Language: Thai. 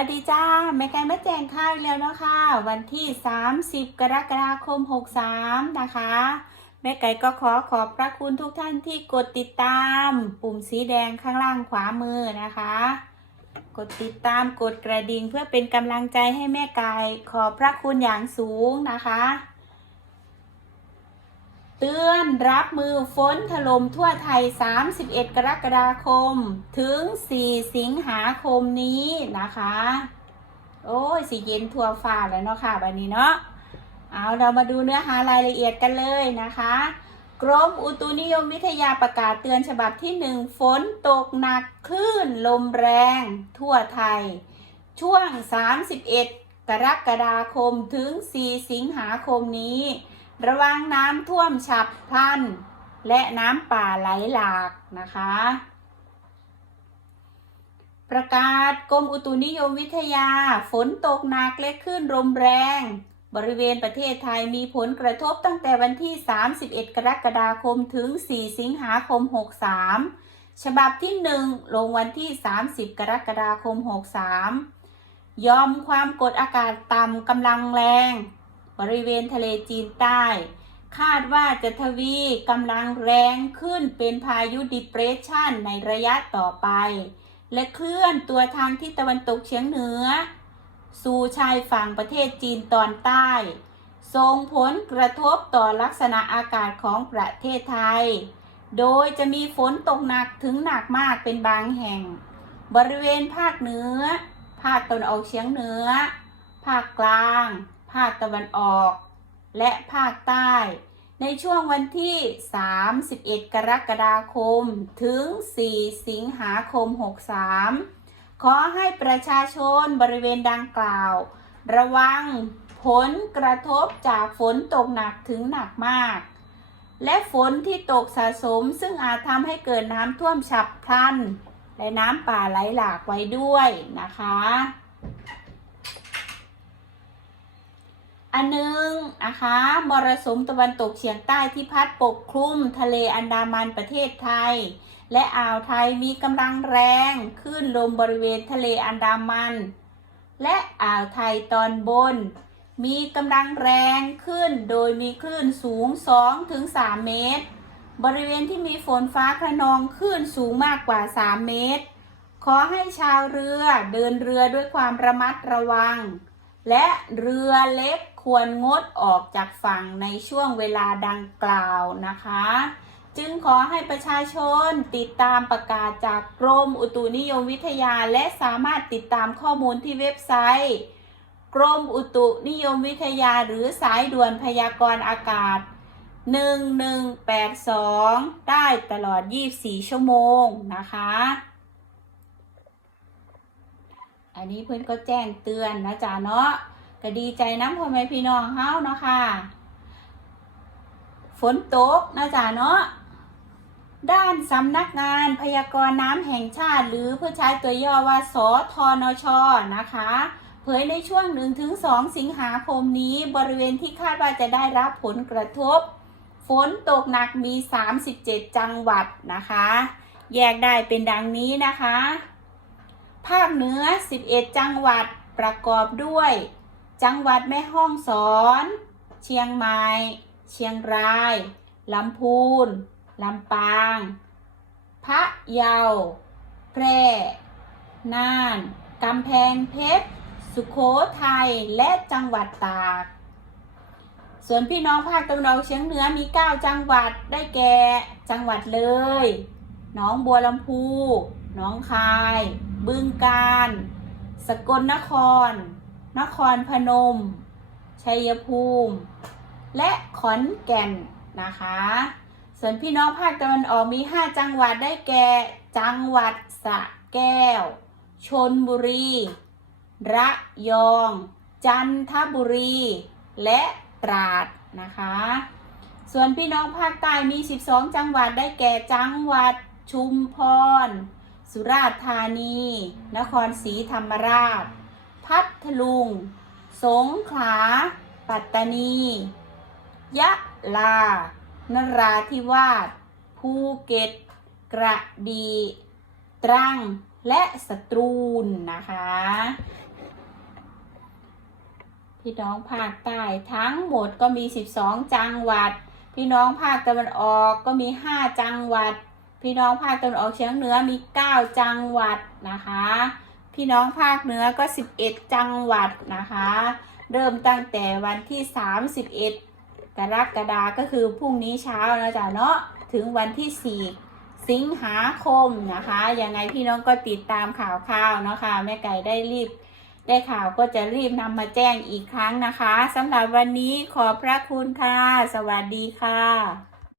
ัสดีจ้าแม่ไก่มาแจ้งข่าวอีกแล้วนะคะ วันที่ 30 กรกฎาคม 63 นะคะ แม่ไก่ก็ขอขอบพระคุณทุกท่านที่กดติดตาม ปุ่มสีแดงข้างล่างขวามือนะคะ กดติดตามกดกระดิ่งเพื่อเป็นกำลังใจให้แม่ไก่ขอบพระคุณอย่างสูงนะคะ เตือนรับมือฝนถล่มทั่วไทย 31 กรกฎาคม ถึง 4 สิงหาคมนี้นะคะ โอ้ยสิเย็นทั่วฟ้าแล้วเนาะค่ะวันนี้เนาะ เอาเรามาดูเนื้อหารายละเอียดกันเลยนะคะ กรมอุตุนิยมวิทยาประกาศเตือนฉบับที่ 1 ฝนตกหนักคลื่นลมแรง ทั่วไทย ช่วง 31 กรกฎาคมถึง 4 สิงหาคมนี้ ระวังน้ำท่วมฉับพลัน และน้ำป่าไหลหลากนะคะ ประกาศกรมอุตุนิยมวิทยา ฝนตกหนักและคลื่นลมแรง บริเวณประเทศไทยมีผลกระทบตั้งแต่วันที่ 31 กรกฎาคมถึง 4 สิงหาคม 63 ฉบับที่ 1 ลงวันที่ 30 กรกฎาคม 63ยอมความกดอากาศต่ำกำลังแรง บริเวณทะเลจีนใต้ คาดว่าจะทวีกำลังแรงขึ้นเป็นพายุดิเปรสชันในระยะต่อไป และเคลื่อนตัวทางทิศตะวันตกเฉียงเหนือ สู่ชายฝั่งประเทศจีนตอนใต้ ส่งผลกระทบต่อลักษณะอากาศของประเทศไทย โดยจะมีฝนตกหนักถึงหนักมากเป็นบางแห่ง บริเวณภาคเหนือ ภาคตะวันออกเฉียงเหนือ ภาคกลาง ภาคตะวันออก และภาคใต้ ในช่วงวันที่ 31 กรกฎาคม ถึง 4 สิงหาคม 63 ขอให้ประชาชนบริเวณดังกล่าว ระวังผลกระทบจากฝนตกหนักถึงหนักมาก และฝนที่ตกสะสมซึ่งอาจทำให้เกิดน้ำท่วมฉับพลัน และน้ำป่าไหลหลากไว้ด้วยนะคะ อันหนึ่งนะคะมรสุมตะวันตกเฉียงใต้ที่พัดปกคลุมทะเลอันดามันประเทศไทย และอ่าวไทยมีกำลังแรงคลื่นลมบริเวณทะเลอันดามัน และอ่าวไทยตอนบน มีกำลังแรงขึ้นโดยมีคลื่นสูง 2-3 เมตร บริเวณที่มีฝนฟ้าขนองคลื่นสูงมากกว่า 3 เมตร ขอให้ชาวเรือเดินเรือด้วยความระมัดระวัง และเรือเล็ก ควรงดออกจากฝั่งในช่วงเวลาดังกล่าวนะคะ จึงขอให้ประชาชนติดตามประกาศจากกรมอุตุนิยมวิทยาและสามารถติดตามข้อมูลที่เว็บไซต์ กรมอุตุนิยมวิทยาหรือสายด่วนพยากรณ์อากาศ 1182 ได้ตลอด 24 ชั่วโมงนะคะอันนี้เพื่อนก็แจ้งเตือนนะจ๊ะเนาะ ก็ดีใจน้ำพ่อแม่พี่น้องเฮาเนาะค่ะ ฝนตกนะจ๊ะเนาะด้านสำนักงานพยากรณ์น้ำแห่งชาติ หรือเพื่อใช้ตัวย่อว่าสทนชนะคะ เผยในช่วง 1-2 สิงหาคมนี้บริเวณที่คาดว่าจะได้รับผลกระทบ ฝนตกหนักมี 37 จังหวัดนะคะ แยกได้เป็นดังนี้นะคะ ภาคเหนือ 11 จังหวัดประกอบด้วย จังหวัดแม่ฮ่องสอน เชียงใหม่ เชียงราย ลำพูน ลำปาง พะเยา แพร่ น่าน กำแพงเพชร สุขโขทัย และจังหวัดตาก ส่วนพี่น้องภาคตะวันออกเฉียงเหนือมี 9 จังหวัด ได้แก่ จังหวัดเลย หนองบัวลำพู หนองคาย บึงกาฬ สกลนคร นครพนม ชัยภูมิ และขอนแก่นนะคะ ส่วนพี่น้องภาคตะวันออกมี 5 จังหวัดได้แก่ จังหวัดสระแก้ว ชนบุรี ระยอง จันทบุรี และตราดนะคะ ส่วนพี่น้องภาคใต้มี 12 จังหวัดได้แก่จังหวัดชุมพร สุราษฎร์ธานี นครศรีธรรมราช พัทลุง สงขลา ปัตตานี ยะลา นราธิวาส ภูเก็ต กระบี่ตรัง และสตรูลนะคะ พี่น้องภาคใต้ทั้งหมดก็มี 12 จังหวัด พี่น้องภาคตะวันออกก็มี 5 จังหวัด พี่น้องภาคตะวันออกเฉียงเหนือมี 9 จังหวัดนะคะ พี่น้องภาคเหนือก็ 11 จังหวัดนะคะ เริ่มตั้งแต่วันที่ 31 กรกฎาคมก็คือพรุ่งนี้เช้านะจ๊ะเนาะถึงวันที่ 4 สิงหาคมนะคะยังไงพี่น้องก็ติดตามข่าวข่าวเนาะค่ะแม่ไก่ได้รีบได้ข่าวก็จะรีบนำมาแจ้งอีกครั้งนะคะสำหรับวันนี้ขอพระคุณค่ะ สวัสดีค่ะ